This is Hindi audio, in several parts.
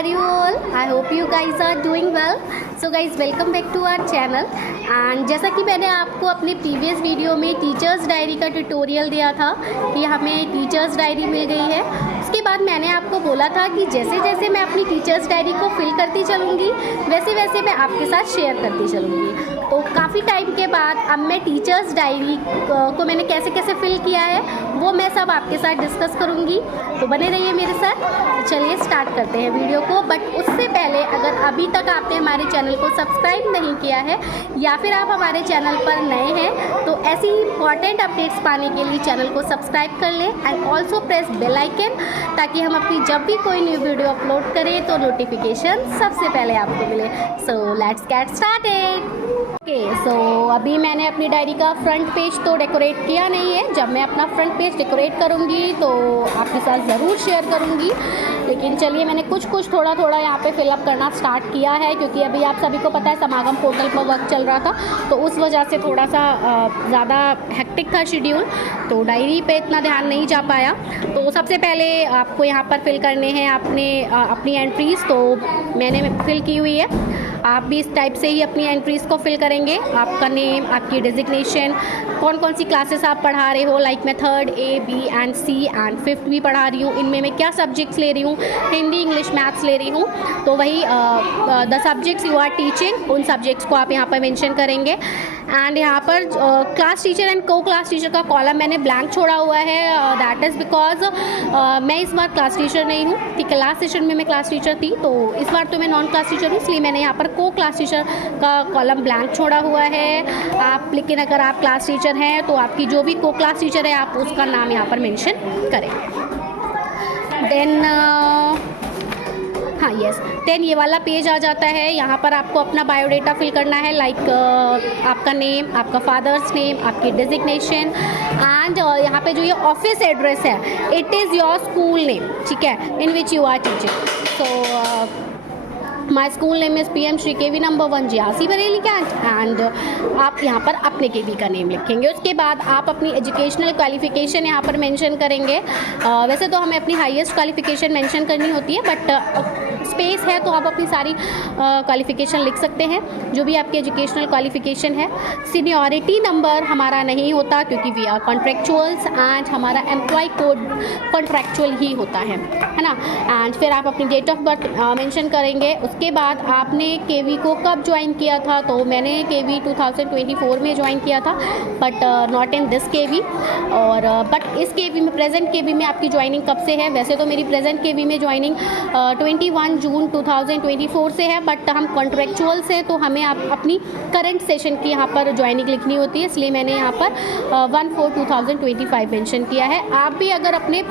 are you all? I hope you guys are doing well. So guys, welcome back to our channel. And जैसा कि मैंने आपको अपने प्रीवियस वीडियो में टीचर्स डायरी का ट्यूटोरियल दिया था कि हमें टीचर्स डायरी मिल गई है, उसके बाद मैंने आपको बोला था कि जैसे जैसे मैं अपनी टीचर्स डायरी को फिल करती चलूँगी वैसे वैसे मैं आपके साथ शेयर करती चलूँगी। तो काफ़ी टाइम के बाद अब मैं टीचर्स डायरी को मैंने कैसे कैसे फिल किया है वो मैं सब आपके साथ डिस्कस करूँगी, तो बने रहिए मेरे साथ। तो चलिए स्टार्ट करते हैं वीडियो को। बट उससे पहले अगर अभी तक आपने हमारे चैनल को सब्सक्राइब नहीं किया है या फिर आप हमारे चैनल पर नए हैं तो ऐसी इंपॉर्टेंट अपडेट्स पाने के लिए चैनल को सब्सक्राइब कर लें and also press bell icon, ताकि हम अपनी जब भी कोई न्यू वीडियो अपलोड करें तो नोटिफिकेशन सबसे पहले आपको मिले। So let's get started. So अभी मैंने अपनी डायरी का फ्रंट पेज तो डेकोरेट किया नहीं है। जब मैं अपना फ्रंट पेज डेकोरेट करूँगी तो आपके साथ ज़रूर शेयर करूँगी, लेकिन चलिए मैंने कुछ थोड़ा यहाँ पे फिलअप करना स्टार्ट किया है, क्योंकि अभी आप सभी को पता है समागम पोर्टल पर वर्क चल रहा था, तो उस वजह से थोड़ा सा ज़्यादा हेक्टिक था शेड्यूल, तो डायरी पे इतना ध्यान नहीं जा पाया। तो सबसे पहले आपको यहाँ पर फिल करने हैं अपनी एंट्रीज़, तो मैंने फिल की हुई है। आप भी इस टाइप से ही अपनी एंट्रीज़ को फिल करेंगे। आपका नेम, आपकी डिजिग्नेशन, कौन सी क्लासेस आप पढ़ा रहे हो, लाइक मैं 3rd A, B and C and 5th भी पढ़ा रही हूँ, इनमें मैं क्या सब्जेक्ट्स ले रही हूँ, हिंदी, इंग्लिश, मैथ्स ले रही हूँ, तो वही the subjects you are teaching, उन सब्जेक्ट्स को आप यहाँ पर मेंशन करेंगे। एंड यहाँ पर क्लास टीचर एंड को क्लास टीचर का कॉलम मैंने ब्लैंक छोड़ा हुआ है, दैट इज़ बिकॉज मैं इस बार क्लास टीचर नहीं हूँ, कि क्लास सेशन में मैं क्लास टीचर थी, तो इस बार तो मैं नॉन क्लास टीचर हूँ, इसलिए मैंने यहाँ पर को क्लास टीचर का कॉलम ब्लैंक छोड़ा हुआ है। आप लेकिन अगर आप क्लास टीचर हैं तो आपकी जो भी को क्लास टीचर है आप उसका नाम यहाँ पर मेंशन करें। देन हाँ यस, देन ये वाला पेज आ जाता है। यहाँ पर आपको अपना बायोडेटा फिल करना है, लाइक आपका नेम, आपका फादर्स नेम, आपकी डिजिग्नेशन एंड यहाँ पे जो ये ऑफिस एड्रेस है it is your school name, ठीक है, in which you are teaching. So my school name is PM Shri KV number 1 Jhansi Bareilly cantt, and आप यहाँ पर अपने KV का नेम लिखेंगे। उसके बाद आप अपनी एजुकेशनल क्वालिफिकेशन यहाँ पर मेंशन करेंगे। वैसे तो हमें अपनी हाईएस्ट क्वालिफिकेशन मेंशन करनी होती है, बट स्पेस है तो आप अपनी सारी क्वालिफिकेशन लिख सकते हैं, जो भी आपकी एजुकेशनल क्वालिफिकेशन है। सीनियरिटी नंबर हमारा नहीं होता क्योंकि वी आर कॉन्ट्रेक्चुअल्स एंड हमारा एम्प्लॉय कोड कॉन्ट्रेक्चुअल ही होता है ना। एंड फिर आप अपनी डेट ऑफ बर्थ मेंशन करेंगे। उसके बाद आपने KV को कब ज्वाइन किया था, तो मैंने KV 2024 में ज्वाइन किया था, but not in this KV। और बट इस KV में, प्रेजेंट KV में आपकी ज्वाइनिंग कब से है? वैसे तो मेरी प्रेजेंट KV में ज्वाइनिंग 21 जून 2024 से है, बट हम कॉन्ट्रेक्चुअल से तो हमें अपनी करंट सेशन की यहाँ पर ज्वाइनिंग लिखनी होती है, इसलिए मैंने यहाँ पर 1/4/2025 मेंशन किया है। आप भी अगर अपने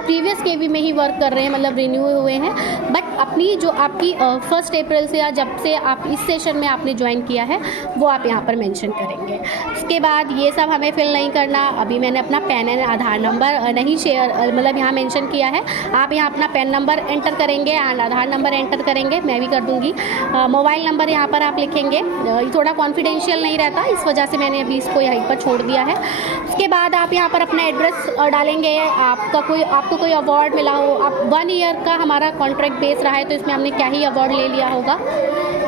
प्रीवियस KV में ही वर्क कर रहे हैं, मतलब रिन्यू हुए हैं, बट अपनी जो आपकी 1 अप्रैल से या जब से आप इस सेशन में आपने ज्वाइन किया है वो आप यहाँ पर मेंशन करेंगे। उसके बाद ये सब हमें फिल नहीं करना। अभी मैंने अपना पैन एंड आधार नंबर नहीं शेयर, मतलब यहाँ मेंशन किया है। आप यहाँ अपना पैन नंबर एंटर करेंगे एंड आधार नंबर एंटर करेंगे, मैं भी कर दूँगी। मोबाइल नंबर यहाँ पर आप लिखेंगे, थोड़ा कॉन्फिडेंशियल नहीं रहता, इस वजह से मैंने अभी इसको यहीं पर छोड़ दिया है। उसके बाद आप यहाँ पर अपना एड्रेस डालेंगे। आपको कोई अवार्ड मिला हो, आप 1 ईयर का हमारा कॉन्ट्रैक्ट बेस रहा है, तो इसमें हमने क्या ही अवार्ड ले लिया होगा,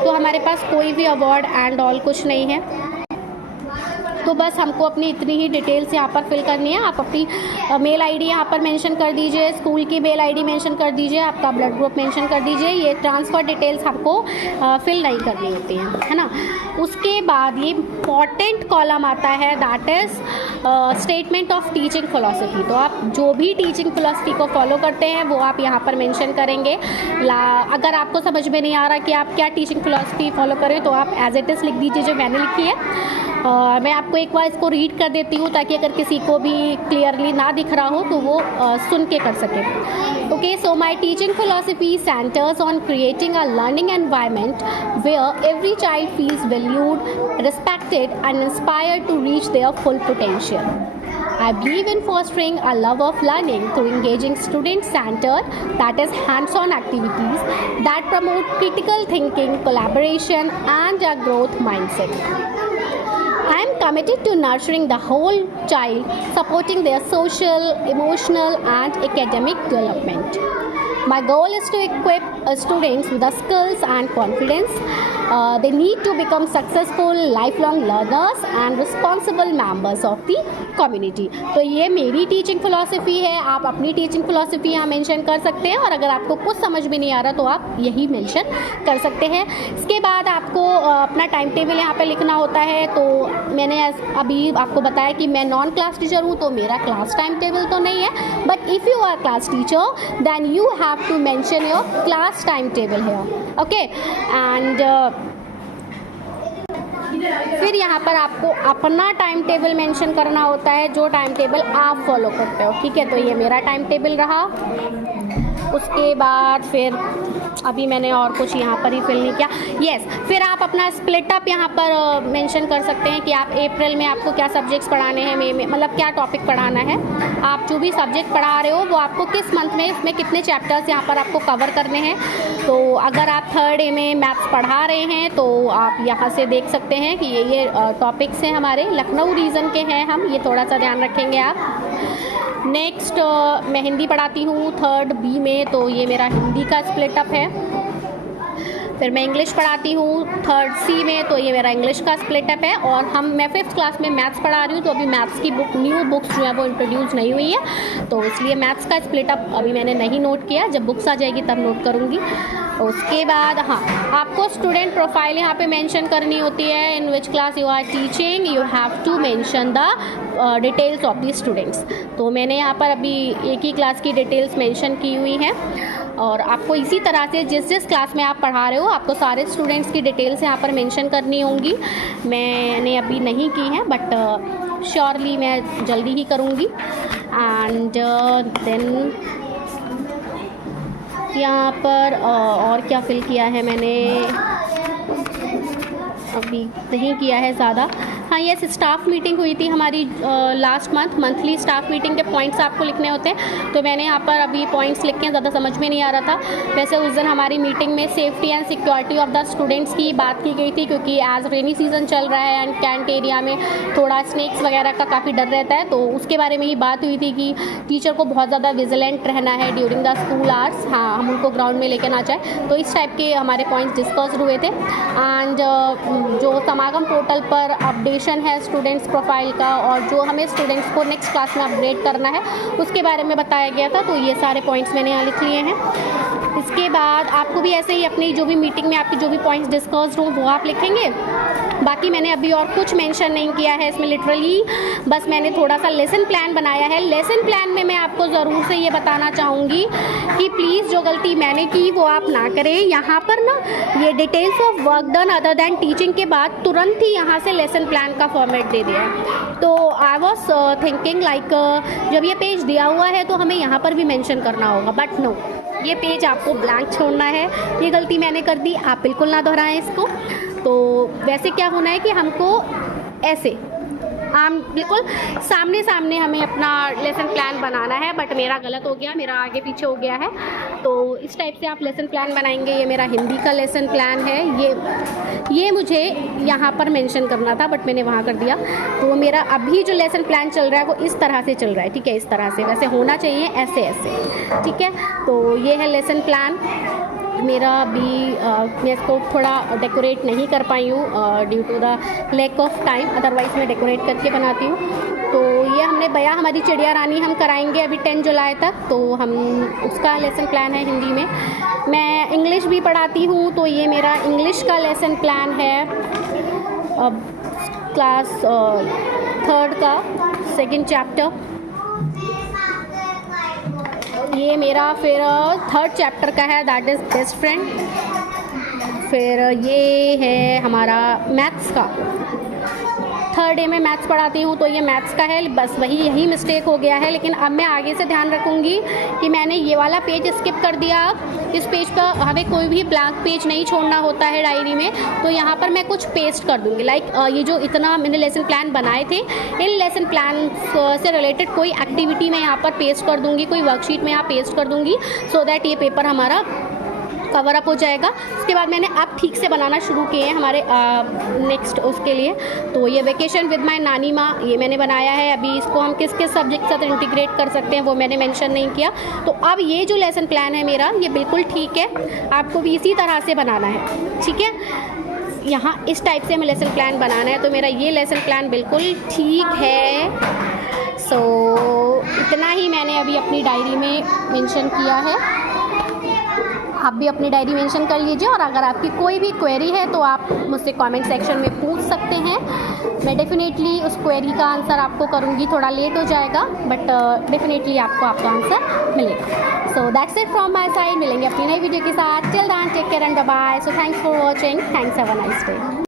तो हमारे पास कोई भी अवार्ड एंड ऑल कुछ नहीं है, तो बस हमको अपनी इतनी ही डिटेल्स यहाँ पर फिल करनी है। आप अपनी मेल आईडी यहाँ पर मेंशन कर दीजिए, स्कूल की मेल आईडी मेंशन कर दीजिए, आपका ब्लड ग्रुप मेंशन कर दीजिए। ये ट्रांसफ़र डिटेल्स हमको फिल नहीं करनी होती हैं, है ना। उसके बाद ये इम्पॉर्टेंट कॉलम आता है, that is statement of teaching philosophy. तो आप जो भी टीचिंग फिलॉसफी को फॉलो करते हैं वो आप यहाँ पर मेंशन करेंगे। अगर आपको समझ में नहीं आ रहा कि आप क्या टीचिंग फिलॉसफी फॉलो करें तो आप एज इट इज़ लिख दीजिए जो मैंने लिखी है। मैं आपको एक बार इसको रीड कर देती हूँ, ताकि अगर किसी को भी क्लियरली ना दिख रहा हो तो वो सुन के कर सके। Okay, so my teaching philosophy centres on creating a learning environment where every child feels valued, respected and inspired to reach their full potential. I believe in fostering a love of learning through engaging student-centered, that is hands-on activities that promote critical thinking, collaboration and a growth mindset. I I am committed to nurturing the whole child, supporting their social, emotional, and academic development. My goal is to equip students with the skills and confidence they need to become successful, lifelong learners and responsible members of the community. तो ये मेरी टीचिंग फिलॉसफी है, आप अपनी टीचिंग फिलॉसफी यहाँ मेंशन कर सकते हैं, और अगर आपको कुछ समझ में नहीं आ रहा तो आप यही मेंशन कर सकते हैं। इसके बाद आपको अपना टाइम टेबल यहाँ पे लिखना होता है। तो मैंने अभी आपको बताया कि मैं नॉन क्लास टीचर हूँ, तो मेरा क्लास टाइम टेबल तो नहीं है, but if you are class teacher then you have to mention your class time table है, ओके। एंड फिर यहाँ पर आपको अपना टाइम टेबल मेंशन करना होता है, जो टाइम टेबल आप फॉलो करते हो, ठीक है। तो ये मेरा टाइम टेबल रहा। उसके बाद फिर अभी मैंने और कुछ यहाँ पर ही फिल नहीं किया। यस, फिर आप अपना स्प्लिट अप यहाँ पर मेंशन कर सकते हैं कि आप अप्रैल में आपको क्या सब्जेक्ट्स पढ़ाने हैं, मई में मतलब क्या टॉपिक पढ़ाना है, आप जो भी सब्जेक्ट पढ़ा रहे हो वो आपको किस मंथ में, इसमें कितने चैप्टर्स यहाँ पर आपको कवर करने हैं। तो अगर आप 3rd A में मैथ्स पढ़ा रहे हैं तो आप यहाँ से देख सकते हैं कि ये टॉपिक्स हैं हमारे, लखनऊ रीजन के हैं हम, ये थोड़ा सा ध्यान रखेंगे आप। नेक्स्ट मैं हिंदी पढ़ाती हूँ 3rd B में, तो ये मेरा हिंदी का स्प्लिट अप है। फिर मैं इंग्लिश पढ़ाती हूँ 3rd C में, तो ये मेरा इंग्लिश का स्प्लिट अप है। और मैं 5th क्लास में मैथ्स पढ़ा रही हूँ, तो अभी मैथ्स की न्यू बुक्स जो है वो इंट्रोड्यूस नहीं हुई है, तो इसलिए मैथ्स का स्प्लिट अप अभी मैंने नहीं नोट किया, जब बुक्स आ जाएगी तब नोट करूँगी। उसके बाद हाँ, आपको स्टूडेंट प्रोफाइल यहाँ पे मेंशन करनी होती है, in which class you are teaching, you have to mention the details of the students. तो मैंने यहाँ पर अभी एक ही क्लास की डिटेल्स मेंशन की हुई हैं, और आपको इसी तरह से जिस क्लास में आप पढ़ा रहे हो आपको सारे स्टूडेंट्स की डिटेल्स यहाँ पर मेंशन करनी होंगी। मैंने अभी नहीं की हैं, बट श्योरली मैं जल्दी ही करूँगी। एंड देन यहाँ पर और क्या फिल किया है मैंने, अभी नहीं किया है ज़्यादा। हाँ, ये स्टाफ मीटिंग हुई थी हमारी लास्ट मंथली स्टाफ मीटिंग के पॉइंट्स आपको लिखने होते हैं, तो मैंने यहाँ पर अभी पॉइंट्स लिखे हैं, ज़्यादा समझ में नहीं आ रहा था। वैसे उस दिन हमारी मीटिंग में safety and security of the students की बात की गई थी, क्योंकि एज रेनी सीज़न चल रहा है एंड कैंट एरिया में थोड़ा स्नेक्स वगैरह का काफ़ी डर रहता है, तो उसके बारे में ही बात हुई थी कि टीचर को बहुत ज़्यादा विजिलेंट रहना है ड्यूरिंग द स्कूल आवर्स। हाँ, हम उनको ग्राउंड में लेकर ना जाए, तो इस टाइप के हमारे पॉइंट्स डिस्कस्ड हुए थे। एंड जो समागम पोर्टल पर अपडेशन है स्टूडेंट्स प्रोफाइल का, और जो हमें स्टूडेंट्स को नेक्स्ट क्लास में अपग्रेड करना है उसके बारे में बताया गया था, तो ये सारे पॉइंट्स मैंने यहाँ लिख लिए हैं। इसके बाद आपको भी ऐसे ही अपनी जो भी मीटिंग में आपकी जो भी पॉइंट्स डिस्कस्ड हों वो आप लिखेंगे। बाकी मैंने अभी और कुछ मेंशन नहीं किया है इसमें, लिटरली बस मैंने थोड़ा सा लेसन प्लान बनाया है। लेसन प्लान में मैं आपको ज़रूर से ये बताना चाहूँगी कि प्लीज़ जो गलती मैंने की वो आप ना करें। यहाँ पर ना ये details of work done other than teaching के बाद तुरंत ही यहाँ से लेसन प्लान का फॉर्मेट दे दिया है। तो आई वॉज थिंकिंग लाइक जब ये पेज दिया हुआ है तो हमें यहाँ पर भी मेंशन करना होगा, बट नो, ये पेज आपको ब्लैंक छोड़ना है। ये गलती मैंने कर दी, आप बिल्कुल ना दोहराएं इसको। तो वैसे क्या होना है कि हमको ऐसे बिल्कुल सामने हमें अपना लेसन प्लान बनाना है, बट मेरा गलत हो गया, मेरा आगे पीछे हो गया है। तो इस टाइप से आप लेसन प्लान बनाएंगे। ये मेरा हिंदी का लेसन प्लान है, ये मुझे यहाँ पर मेंशन करना था बट मैंने वहाँ कर दिया। तो मेरा अभी जो लेसन प्लान चल रहा है वो इस तरह से चल रहा है, ठीक है, इस तरह से, वैसे होना चाहिए ऐसे, ठीक है। तो ये है लेसन प्लान मेरा। अभी मैं इसको थोड़ा डेकोरेट नहीं कर पाई हूँ due to the lack of time, otherwise मैं डेकोरेट करके बनाती हूँ। तो ये हमने बया हमारी चिड़िया रानी हम कराएंगे अभी 10 जुलाई तक, तो हम उसका लेसन प्लान है हिंदी में। मैं इंग्लिश भी पढ़ाती हूँ, तो ये मेरा इंग्लिश का लेसन प्लान है अब क्लास 3rd का 2nd चैप्टर। ये मेरा फिर 3rd चैप्टर का है, दैट इज़ बेस्ट फ्रेंड। फिर ये है हमारा मैथ्स का, 3rd A में मैथ्स पढ़ाती हूँ, तो ये मैथ्स का है। बस यही मिस्टेक हो गया है, लेकिन अब मैं आगे से ध्यान रखूँगी कि मैंने ये वाला पेज स्किप कर दिया। इस पेज पर हमें कोई भी ब्लैंक पेज नहीं छोड़ना होता है डायरी में, तो यहाँ पर मैं कुछ पेस्ट कर दूँगी। लाइक ये जो इतना मैंने लेसन प्लान बनाए थे, इन लेसन प्लान से रिलेटेड कोई एक्टिविटी मैं यहाँ पर पेस्ट कर दूँगी, कोई वर्कशीट में यहाँ पेस्ट कर दूँगी, सो दैट ये पेपर हमारा कवर अप हो जाएगा। उसके बाद मैंने अब ठीक से बनाना शुरू किए हैं हमारे नेक्स्ट उसके लिए। तो ये वेकेशन विद माय नानी माँ, ये मैंने बनाया है। अभी इसको हम किस किस सब्जेक्ट के साथ इंटीग्रेट कर सकते हैं वो मैंने मेंशन नहीं किया। तो अब ये जो लेसन प्लान है मेरा, ये बिल्कुल ठीक है, आपको भी इसी तरह से बनाना है, ठीक है। यहाँ इस टाइप से हमें लेसन प्लान बनाना है। तो मेरा ये लेसन प्लान बिल्कुल ठीक है। सो इतना ही मैंने अभी अपनी डायरी में मेंशन किया है। आप भी अपनी डायरी मेंशन कर लीजिए, और अगर आपकी कोई भी क्वेरी है तो आप मुझसे कमेंट सेक्शन में पूछ सकते हैं। मैं डेफिनेटली उस क्वेरी का आंसर आपको करूँगी। थोड़ा लेट हो जाएगा बट डेफिनेटली आपको आपका आंसर मिलेगा। So that's it from my side. मिलेंगे अपनी नई वीडियो के साथ। Till then take care and bye. So thanks for watching. Thanks, have a nice day.